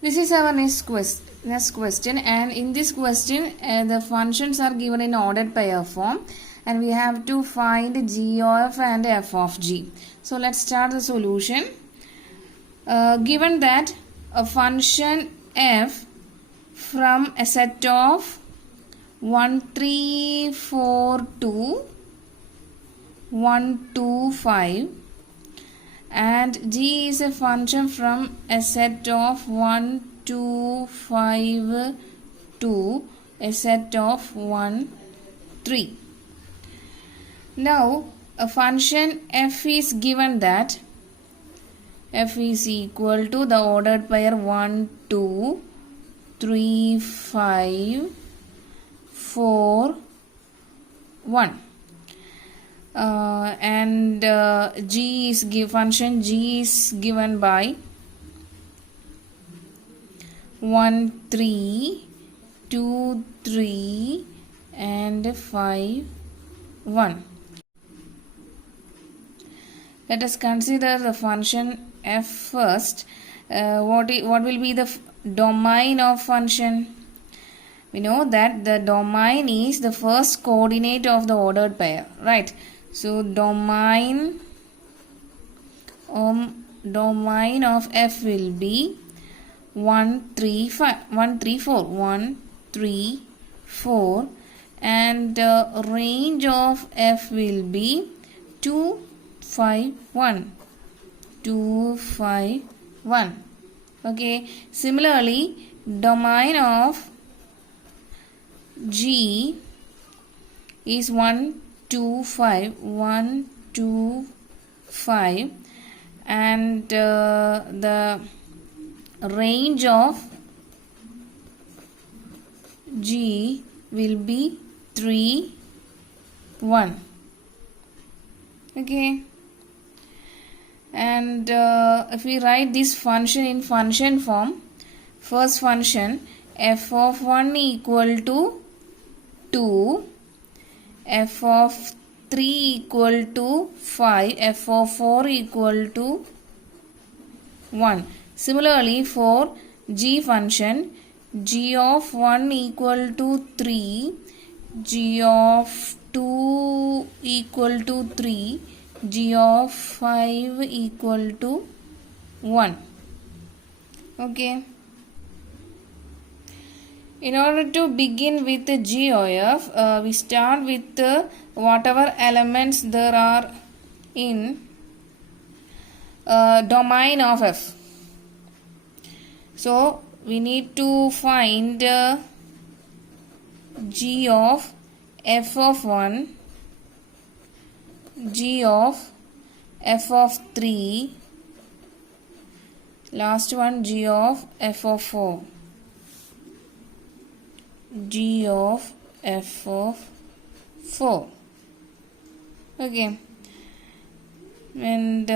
This is our next question, and in this question the functions are given in ordered pair form, and we have to find g of and f of g. So let's start the solution. Given that a function f from a set of 1, 3, 4, 2, 1, 2, 5, and g is a function from a set of 1, 2, 5, 2, a set of 1, 3. Now a function f is given that f is equal to the ordered pair 1, 2, 3, 5, 4, 1. And g is function g is given by 1, 3, 2, 3 and 5, 1. Let us consider the function f first. What will be the domain of function? We know that the domain is the first coordinate of the ordered pair, right? So domain of f will be 1, 3, 5, 1, 3, 4, 1, 3, 4, and range of f will be 2, 5, 1, 2, 5, 1. Okay. Similarly, domain of g is 1, 2, 5, 1, 2, 5, and the range of g will be 3, 1. Okay. And if we write this function in function form, first function f of 1 equal to 2, f of 3 equal to 5, f of 4 equal to 1. Similarly, for g function, g of 1 equal to 3, g of 2 equal to 3, g of 5 equal to 1. Okay. In order to begin with the g of f, we start with whatever elements there are in domain of f. So we need to find g of f of 1, g of f of 3, last one g of f of 4, g of f of 4. Okay. And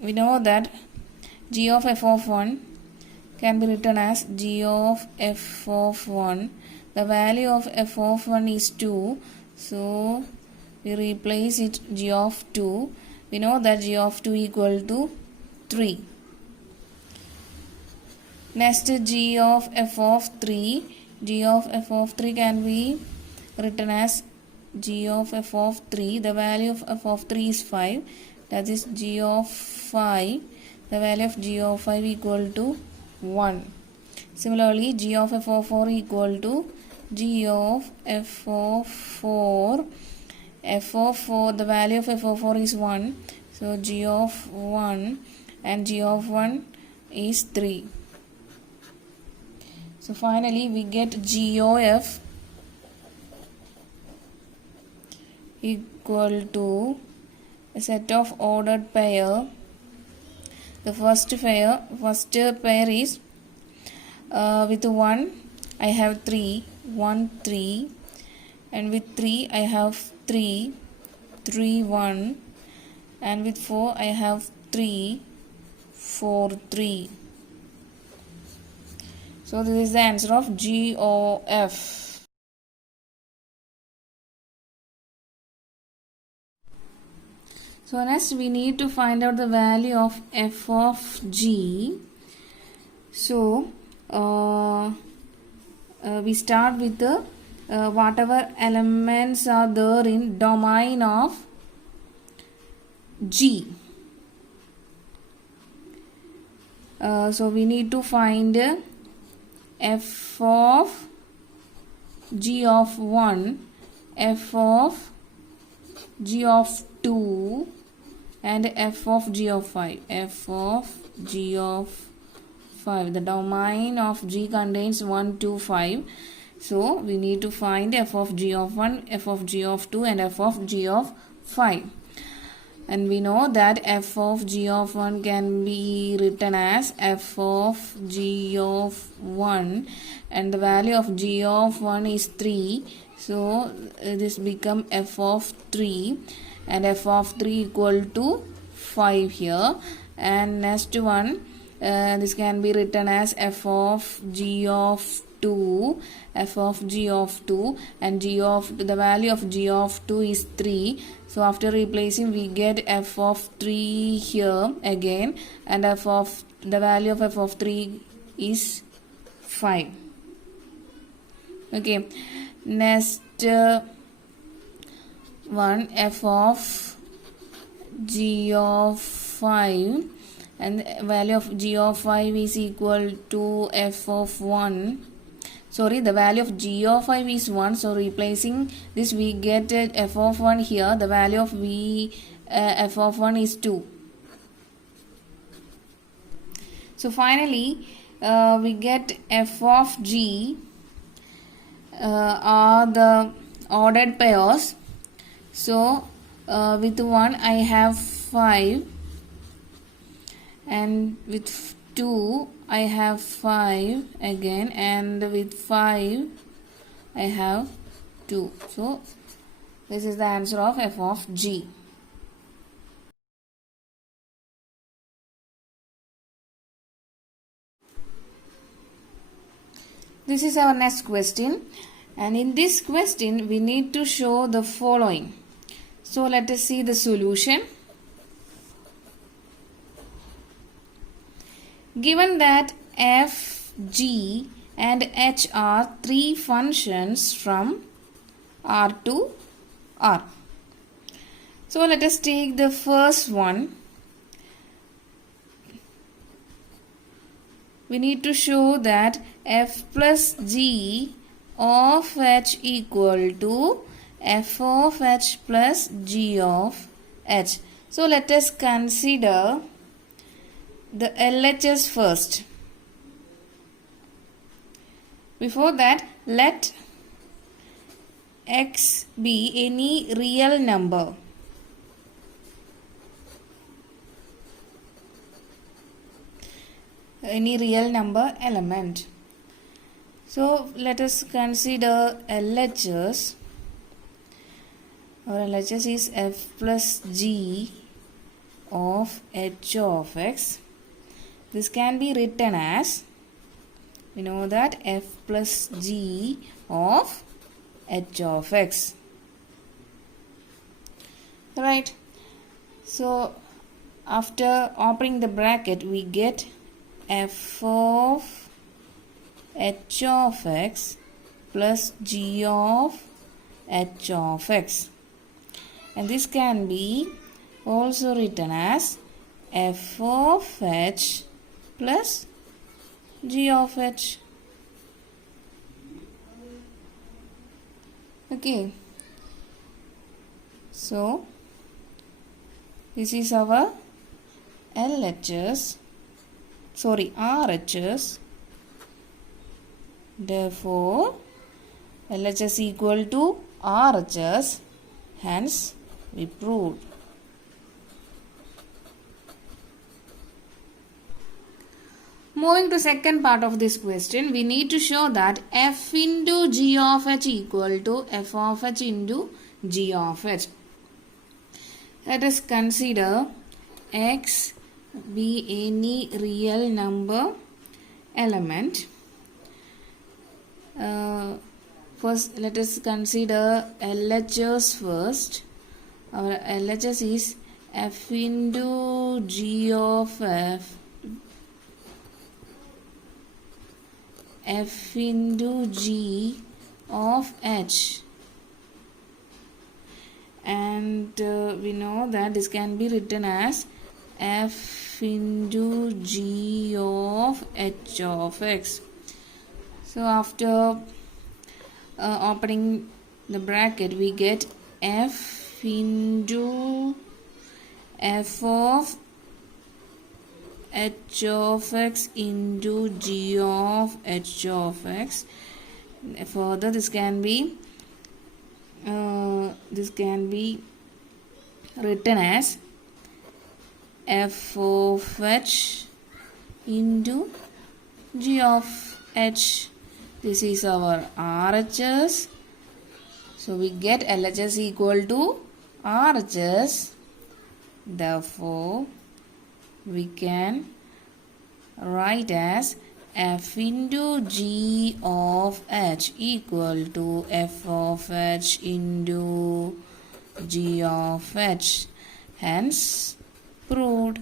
we know that g of f of 1 can be written as g of f of 1. The value of f of 1 is 2, so we replace it g of 2. We know that g of 2 equal to 3. Next, g of f of 3. G of f of 3 can be written as g of f of 3. The value of f of 3 is 5. That is g of 5. The value of g of 5 equal to 1. Similarly, g of f of 4 equal to g of f of 4. F of 4, the value of f of 4 is 1. So g of 1 and g of 1 is 3. So finally we get g of f equal to a set of ordered pair. The first pair is with 1 I have 3, 1, 3, and with 3 I have 3, 3, 1, and with 4 I have 3, 4, 3. So this is the answer of G O F. So next we need to find out the value of f of g. So we start with the whatever elements are there in domain of G. So we need to find f of g of 1, f of g of 2 and f of g of 5. F of g of 5. The domain of G contains 1, 2, 5. So we need to find f of g of 1, f of g of 2 and f of g of 5. And we know that f of g of 1 can be written as f of g of 1 and the value of g of 1 is 3. So this become f of 3 and f of 3 equal to 5 here. And next one, this can be written as f of g of 2, f of g of 2 and the value of g of 2 is 3. So after replacing we get f of 3 here again and the value of f of 3 is 5. Okay, next one, f of g of 5 and the value of g of 5 is equal to f of 1. Sorry, the value of g of 5 is 1. So replacing this we get f of 1 here. The value of f of 1 is 2. So finally we get f of g are the ordered pairs. So with 1 I have 5 and with 2 I have 5 again and with 5 I have 2. So this is the answer of f of g. This is our next question, and in this question we need to show the following. So let us see the solution. Given that f, g and h are three functions from R to R. So let us take the first one. We need to show that f plus g of h equal to f of h plus g of h. So let us consider the LHS first. Before that, let x be any real number. Any real number element. So let us consider LHS. Our LHS is f plus g of h of x. This can be written as, we know that f plus g of h of x. Right. So after opening the bracket we get f of h of x plus g of h of x. And this can be also written as f of h plus g of h. Okay. So this is our LHS. Sorry, RHS. Therefore, LHS equal to RHS. Hence, we proved. Moving to second part of this question, we need to show that f into g of h equal to f of h into g of h. Let us consider x be any real number element. First, let us consider LHS first. Our LHS is f into g of f f into g of h, and we know that this can be written as f into g of h of x. So after opening the bracket, we get f into f of h of x into g of h of x. Further, this can be written as f of h into g of h. This is our RHS. So we get LHS equal to RHS. Therefore, we can write as f into g of h equal to f of h into g of h. Hence, proved.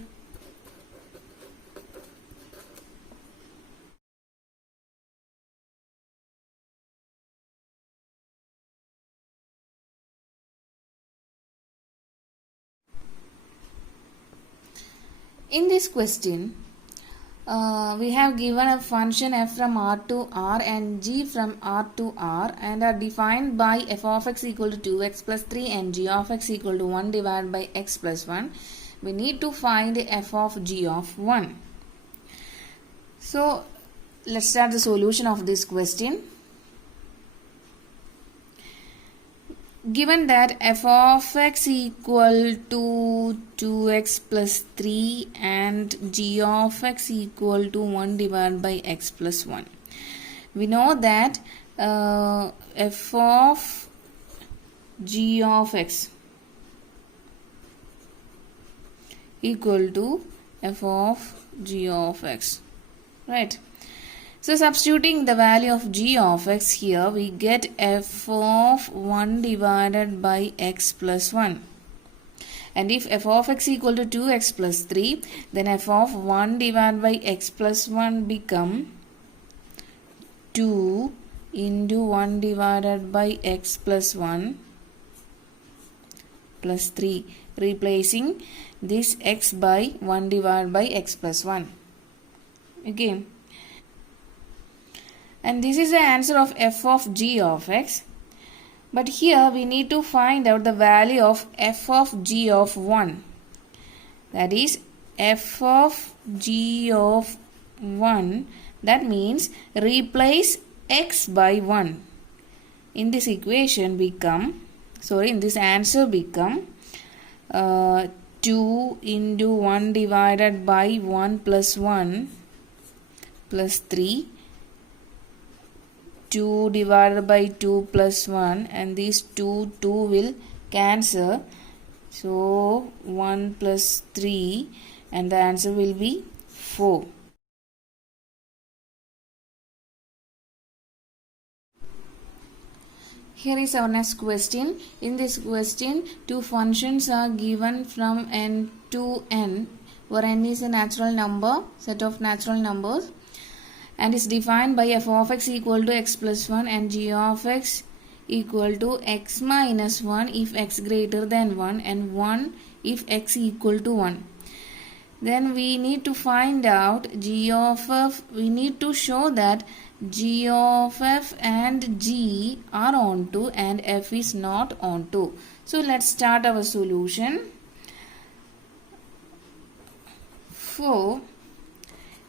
In this question, we have given a function f from R to R and g from R to R, and are defined by f of x equal to 2x plus 3 and g of x equal to 1 divided by x plus 1. We need to find f of g of 1. So, let's start the solution of this question. Given that f of x equal to 2x plus 3 and g of x equal to 1 divided by x plus 1. We know that f of g of x equal to f of g of x, right? So substituting the value of g of x here, we get f of 1 divided by x plus 1. And if f of x equal to 2x plus 3, then f of 1 divided by x plus 1 become 2 into 1 divided by x plus 1 plus 3, replacing this x by 1 divided by x plus 1. Okay. And this is the answer of f of g of x. But here we need to find out the value of f of g of 1. That is f of g of 1. That means replace x by 1. In this equation become, in this answer become 2 into 1 divided by 1 plus 1 plus 3. 2 divided by 2 plus 1, and these 2 will cancel. So 1 plus 3, and the answer will be 4. Here is our next question. In this question, two functions are given from n to n, where n is a natural number, set of natural numbers, and is defined by f of x equal to x plus 1 and g of x equal to x minus 1 if x greater than 1 and 1 if x equal to 1. Then we need to find out g of f. We need to show that g of f and g are onto and f is not onto. So let's start our solution. For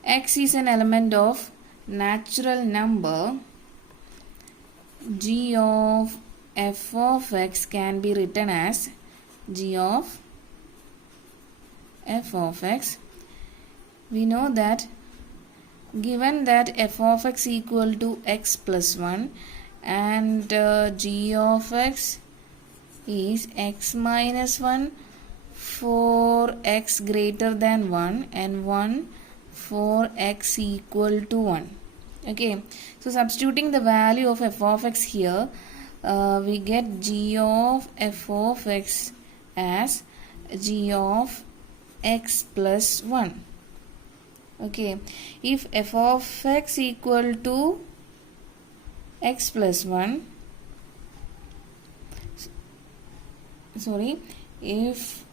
x is an element of natural number, g of f of x can be written as g of f of x. We know that given that f of x equal to x plus 1 and g of x is x minus 1 for x greater than 1 and 1 for x equal to 1. Okay, so substituting the value of f of x here, we get g of f of x as g of x plus 1. Okay, if f of x equal to x plus 1, sorry, if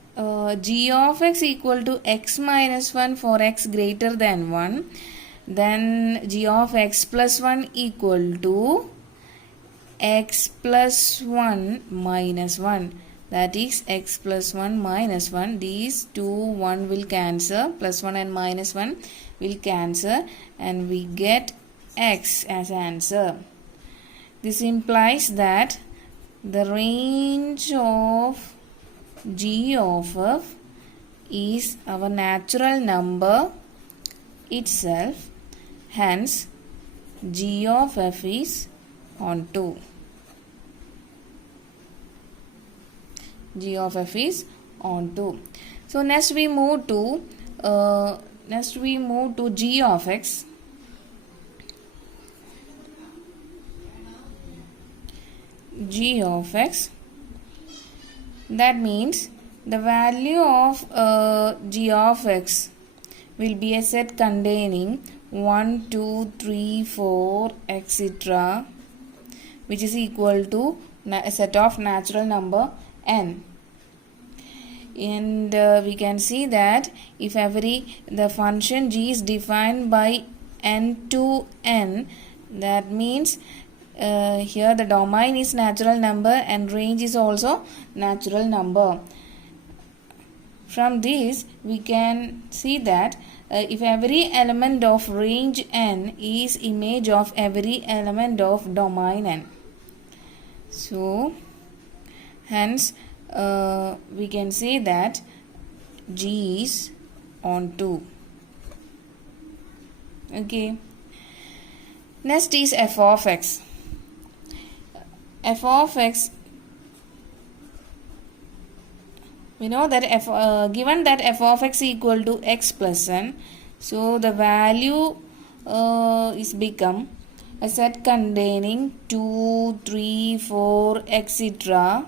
g of x equal to x minus 1 for x greater than 1, then g of x plus 1 equal to x plus 1 minus 1, that is x plus 1 minus 1. These two 1 will cancel, plus 1 and minus 1 will cancel, and we get x as answer. This implies that the range of g of f is our natural number itself, hence g of f is onto. G of f is onto. So next we move to g of x. G of x, that means the value of g of x will be a set containing 1, 2, 3, 4, etc., which is equal to a set of natural number n. And we can see that if the function g is defined by n to n, that means here the domain is natural number and range is also natural number. From this we can see that if every element of range n is image of every element of domain n. So hence we can say that G is onto. Okay. Next is f of x. F of x, we know that given that f of x equal to x plus n, so the value is become a set containing 2, 3, 4, etc.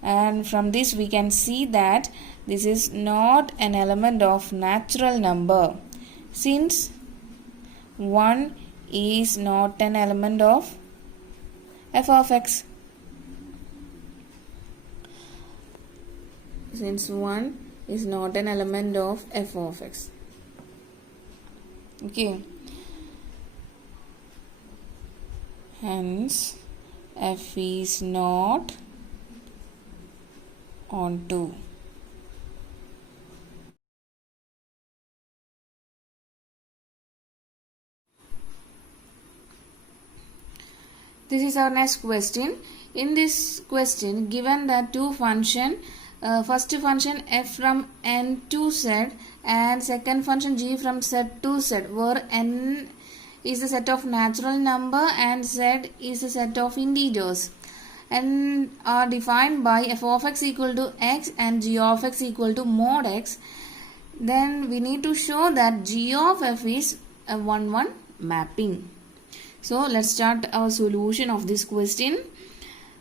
And from this we can see that this is not an element of natural number, since 1 is not an element of f of x. Since 1 is not an element of f of x. Okay. Hence f is not onto. This is our next question. In this question, given that two function, first function f from n to z and second function g from z to z, where n is the set of natural number and z is the set of integers, and are defined by f of x equal to x and g of x equal to mod x, then we need to show that g of f is a 1-1 mapping. So let's start our solution of this question.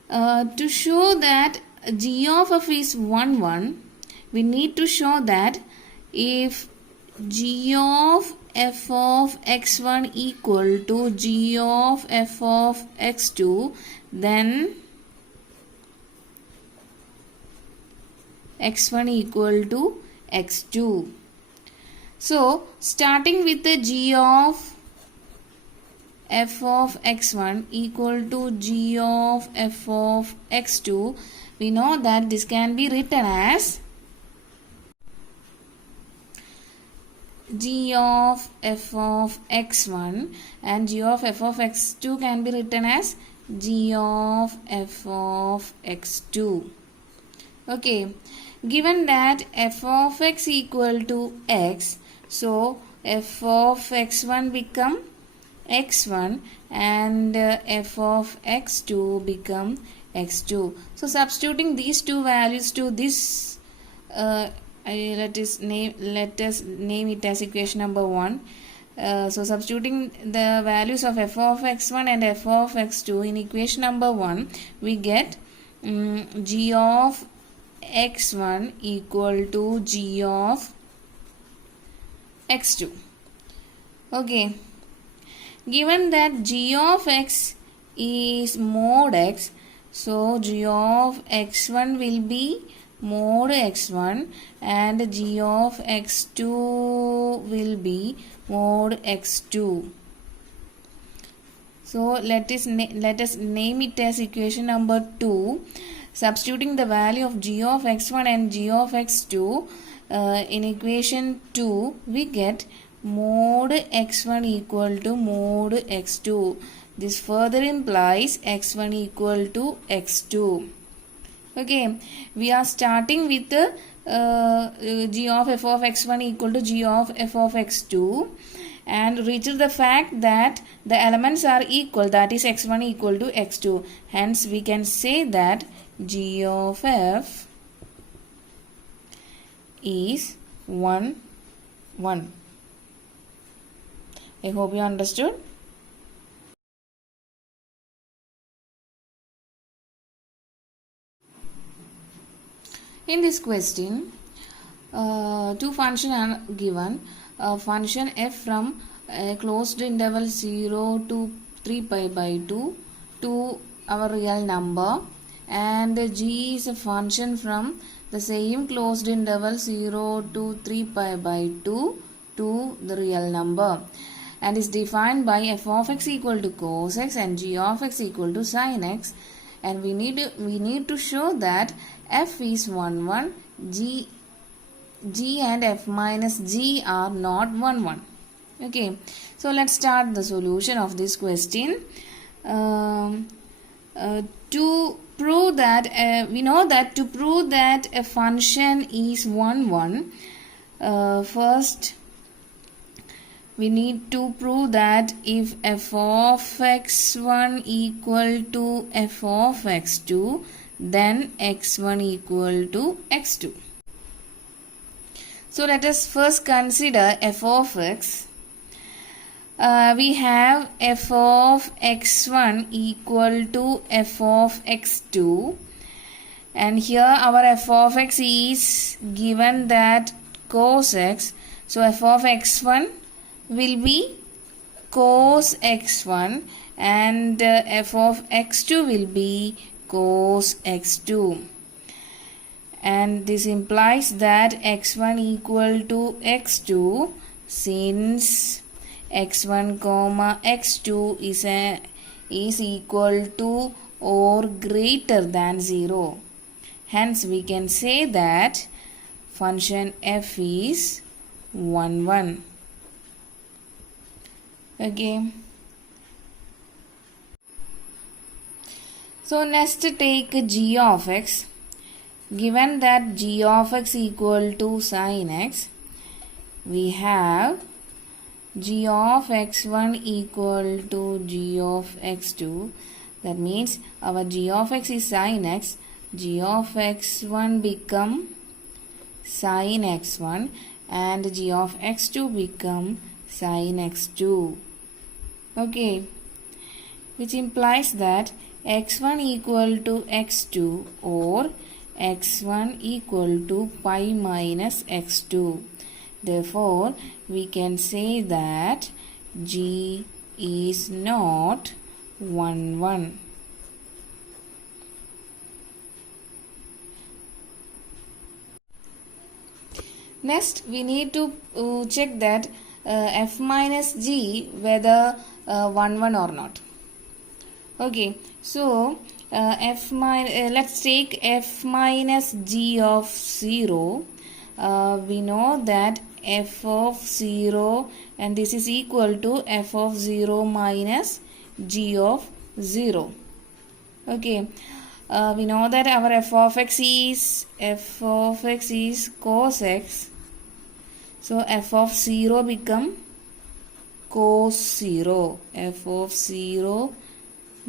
To show that g of f is 1-1, we need to show that if g of f of x1 equal to g of f of x2, then x1 equal to x2. So starting with the g of f of x1 equal to g of f of x2, we know that this can be written as g of f of x1, and g of f of x2 can be written as g of f of x2. Okay, given that f of x equal to x, so f of x1 become x1 and f of x2 become x2. So substituting these two values to this, let us name it as equation number 1. So substituting the values of f of x1 and f of x2 in equation number 1, we get g of x1 equal to g of x2. Okay. Given that g of x is mod x, so g of x1 will be mod x1 and g of x2 will be mod x2. So let us name it as equation number 2. Substituting the value of g of x1 and g of x2 in equation 2, we get mod x1 equal to mod x2. This further implies x1 equal to x2. Okay, we are starting with g of f of x1 equal to g of f of x2 and reached the fact that the elements are equal, that is x1 equal to x2. Hence we can say that g of f is 1 1. I hope you understood. In this question, two functions are given. Function f from a closed interval 0 to 3 pi by 2 to our real number, and g is a function from the same closed interval 0 to 3 pi by 2 to the real number, and is defined by f of x equal to cos x and g of x equal to sin x. And we need to show that f is 1 1, g and f minus g are not 1 1. Okay, so let's start the solution of this question. To prove that we know that to prove that a function is 1 1, first we need to prove that if f of x1 equal to f of x2, then x1 equal to x2. So let us first consider f of x. We have f of x1 equal to f of x2, and here our f of x is given that cos x, so f of x1 will be cos x1 and f of x2 will be cos x2, and this implies that x1 equal to x2 since x1 comma x2 is equal to or greater than 0. Hence we can say that function f is 1 1. Okay, so next take g of x. Given that g of x equal to sin x, we have g of x1 equal to g of x2. That means our g of x is sin x, g of x1 become sin x1 and g of x2 become sin x2. Okay, which implies that x1 equal to x2 or x1 equal to pi minus x2. Therefore, we can say that g is not 1 1. Next, we need to check that f minus g whether 1 1 or not. Okay, so let's take f minus g of 0. We know that f of 0 and this is equal to f of 0 minus g of 0. Okay, we know that our f of x is cos x, so f of 0 become cos 0, f of 0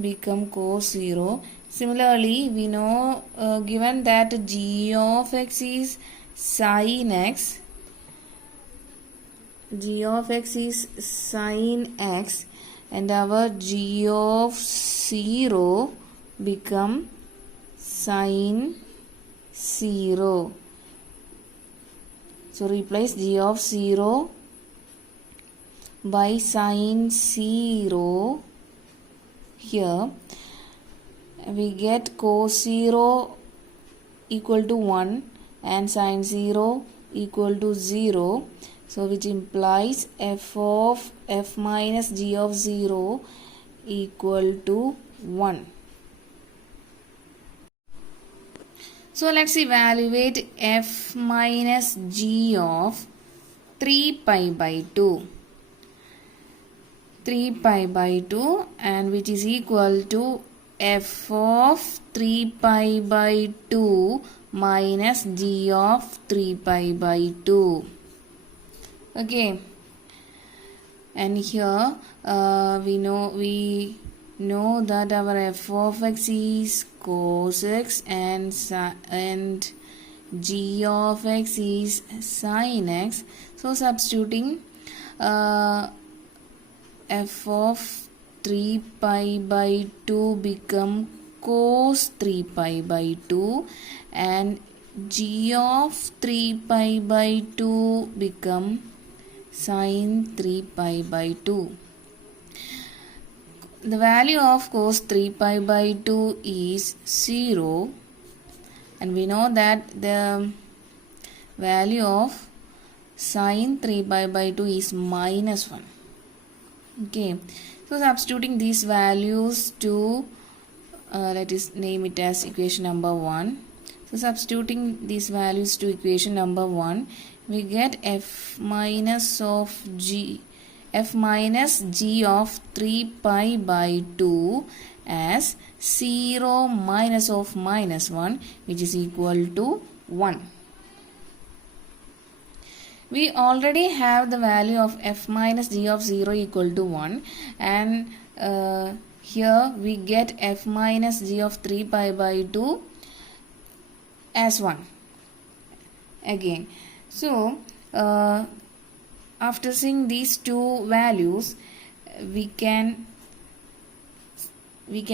become cos 0. Similarly, we know given that g of x is sin x, g of x is sin x, and our g of 0 become sin 0. So replace g of 0 by sine 0. Here we get cos 0 equal to 1 and sine 0 equal to 0. So which implies f of f minus g of 0 equal to 1. So let's evaluate f minus g of 3 pi by 2. 3 pi by 2 and which is equal to f of 3 pi by 2 minus g of 3 pi by 2. Okay, and here we know that our f of x is cos x and g of x is sin x. So substituting f of 3 pi by 2 become cos 3 pi by 2 and g of 3 pi by 2 become sin 3 pi by 2. The value of cos 3 pi by 2 is 0 and we know that the value of sin 3 pi by 2 is minus 1. Okay, so substituting these values to let us name it as equation number 1. So substituting these values to equation number 1, we get f minus g of 3 pi by 2 as 0 minus of minus 1, which is equal to 1. We already have the value of f minus g of 0 equal to 1 and here we get f minus g of 3 pi by 2 as 1 again. So after seeing these two values, we can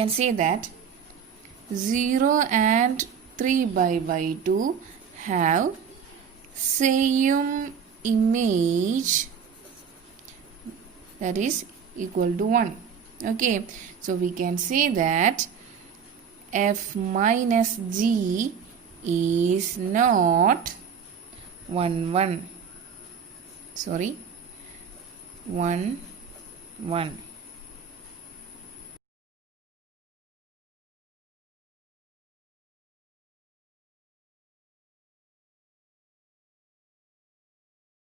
say that 0 and 3 pi by 2 have same image, that is equal to 1. Okay, so we can say that f minus g is not 1 1.